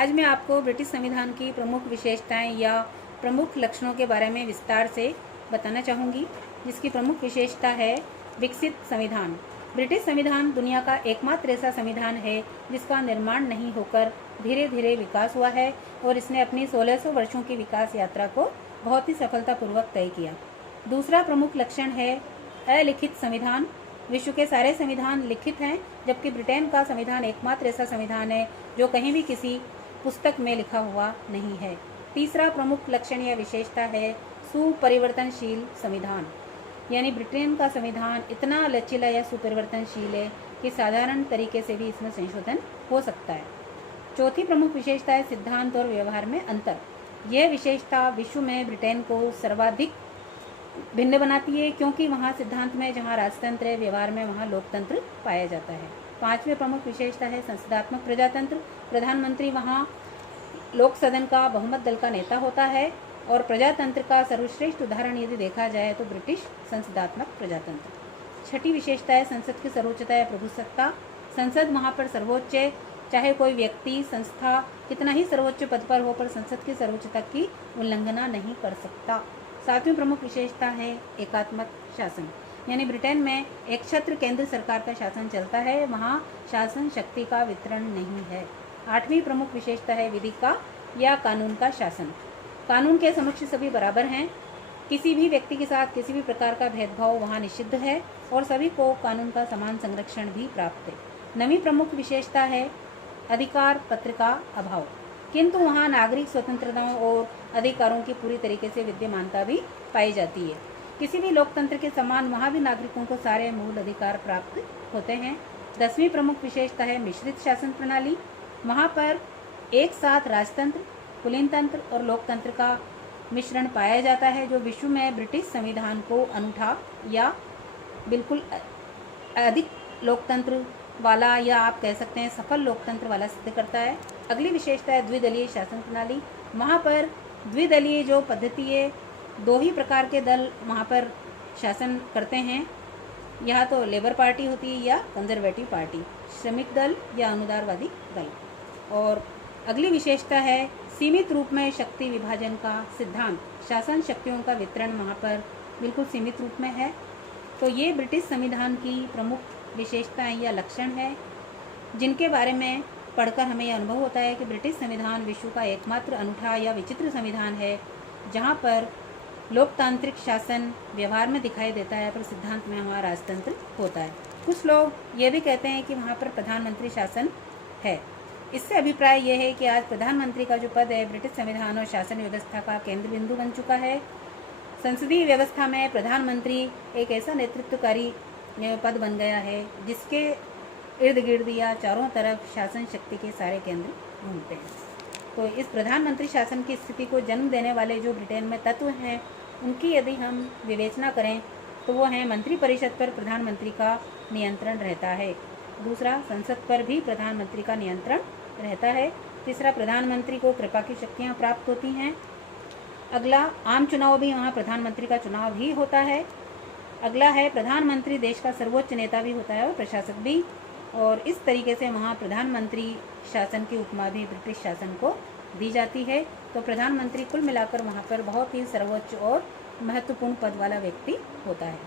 आज मैं आपको ब्रिटिश संविधान की प्रमुख विशेषताएं या प्रमुख लक्षणों के बारे में विस्तार से बताना चाहूँगी, जिसकी प्रमुख विशेषता है विकसित संविधान। ब्रिटिश संविधान दुनिया का एकमात्र ऐसा संविधान है जिसका निर्माण नहीं होकर धीरे धीरे विकास हुआ है और इसने अपनी 1600 वर्षों की विकास यात्रा को बहुत ही सफलतापूर्वक तय किया। दूसरा प्रमुख लक्षण है अलिखित संविधान। विश्व के सारे संविधान लिखित हैं, जबकि ब्रिटेन का संविधान एकमात्र ऐसा संविधान है जो कहीं भी किसी पुस्तक में लिखा हुआ नहीं है। तीसरा प्रमुख लक्षण या विशेषता है सुपरिवर्तनशील संविधान, यानी ब्रिटेन का संविधान इतना लचीला या सुपरिवर्तनशील है कि साधारण तरीके से भी इसमें संशोधन हो सकता है। चौथी प्रमुख विशेषता है सिद्धांत और व्यवहार में अंतर। यह विशेषता विश्व में ब्रिटेन को सर्वाधिक भिन्न बनाती है, क्योंकि वहाँ सिद्धांत में जहाँ राजतंत्र है, व्यवहार में वहाँ लोकतंत्र पाया जाता है। पांचवी प्रमुख विशेषता है संसदात्मक प्रजातंत्र। प्रधानमंत्री वहाँ लोक सदन का बहुमत दल का नेता होता है और प्रजातंत्र का सर्वश्रेष्ठ उदाहरण यदि देखा जाए तो ब्रिटिश संसदात्मक प्रजातंत्र। छठी विशेषता है संसद की सर्वोच्चता या प्रभुसत्ता। संसद वहाँ पर सर्वोच्च है, चाहे कोई व्यक्ति संस्था कितना ही सर्वोच्च पद पर हो, पर संसद की सर्वोच्चता की उल्लंघना नहीं कर सकता। सातवीं प्रमुख विशेषता है एकात्मक शासन, यानी ब्रिटेन में एक छत्र केंद्र सरकार का शासन चलता है, वहाँ शासन शक्ति का वितरण नहीं है। आठवीं प्रमुख विशेषता है विधि का या कानून का शासन। कानून के समक्ष सभी बराबर हैं, किसी भी व्यक्ति के साथ किसी भी प्रकार का भेदभाव वहाँ निषिद्ध है और सभी को कानून का समान संरक्षण भी प्राप्त है। नवीं प्रमुख विशेषता है अधिकार पत्र का अभाव, किंतु वहाँ नागरिक स्वतंत्रताओं और अधिकारों की पूरी तरीके से विद्यमानता भी पाई जाती है। किसी भी लोकतंत्र के समान वहाँ भी नागरिकों को सारे मूल अधिकार प्राप्त होते हैं। 10वीं प्रमुख विशेषता है मिश्रित शासन प्रणाली। वहाँ पर एक साथ राजतंत्र, कुलीन तंत्र और लोकतंत्र का मिश्रण पाया जाता है, जो विश्व में ब्रिटिश संविधान को अनूठा या बिल्कुल अधिक लोकतंत्र वाला, या आप कह सकते हैं सफल लोकतंत्र वाला सिद्ध करता है। अगली विशेषता है द्विदलीय शासन प्रणाली। वहाँ पर द्विदलीय जो पद्धति है, दो ही प्रकार के दल वहाँ पर शासन करते हैं, या तो लेबर पार्टी होती है या कंजर्वेटिव पार्टी, श्रमिक दल या अनुदारवादी दल। और अगली विशेषता है सीमित रूप में शक्ति विभाजन का सिद्धांत। शासन शक्तियों का वितरण वहाँ पर बिल्कुल सीमित रूप में है। तो ये ब्रिटिश संविधान की प्रमुख विशेषताएं या लक्षण है, जिनके बारे में पढ़कर हमें यह अनुभव होता है कि ब्रिटिश संविधान विश्व का एकमात्र अनूठा या विचित्र संविधान है, जहाँ पर लोकतांत्रिक शासन व्यवहार में दिखाई देता है पर सिद्धांत में वहाँ राजतंत्र होता है। कुछ लोग ये भी कहते हैं कि वहाँ पर प्रधानमंत्री शासन है। इससे अभिप्राय यह है कि आज प्रधानमंत्री का जो पद है ब्रिटिश संविधान और शासन व्यवस्था का केंद्र बिंदु बन चुका है। संसदीय व्यवस्था में प्रधानमंत्री एक ऐसा नेतृत्वकारी पद बन गया है जिसके इर्द गिर्द या चारों तरफ शासन शक्ति के सारे केंद्र घूमते हैं। तो इस प्रधानमंत्री शासन की स्थिति को जन्म देने वाले जो ब्रिटेन में तत्व हैं, उनकी यदि हम विवेचना करें तो वो हैं मंत्रिपरिषद पर प्रधानमंत्री का नियंत्रण रहता है। दूसरा, संसद पर भी प्रधानमंत्री का नियंत्रण रहता है। तीसरा, प्रधानमंत्री को कृपा की शक्तियाँ प्राप्त होती हैं। अगला, आम चुनाव भी वहाँ प्रधानमंत्री का चुनाव ही होता है। अगला है प्रधानमंत्री देश का सर्वोच्च नेता भी होता है और प्रशासक भी, और इस तरीके से वहाँ प्रधानमंत्री शासन की उपमा भी ब्रिटिश शासन को दी जाती है। तो प्रधानमंत्री कुल मिलाकर वहाँ पर बहुत ही सर्वोच्च और महत्वपूर्ण पद वाला व्यक्ति होता है।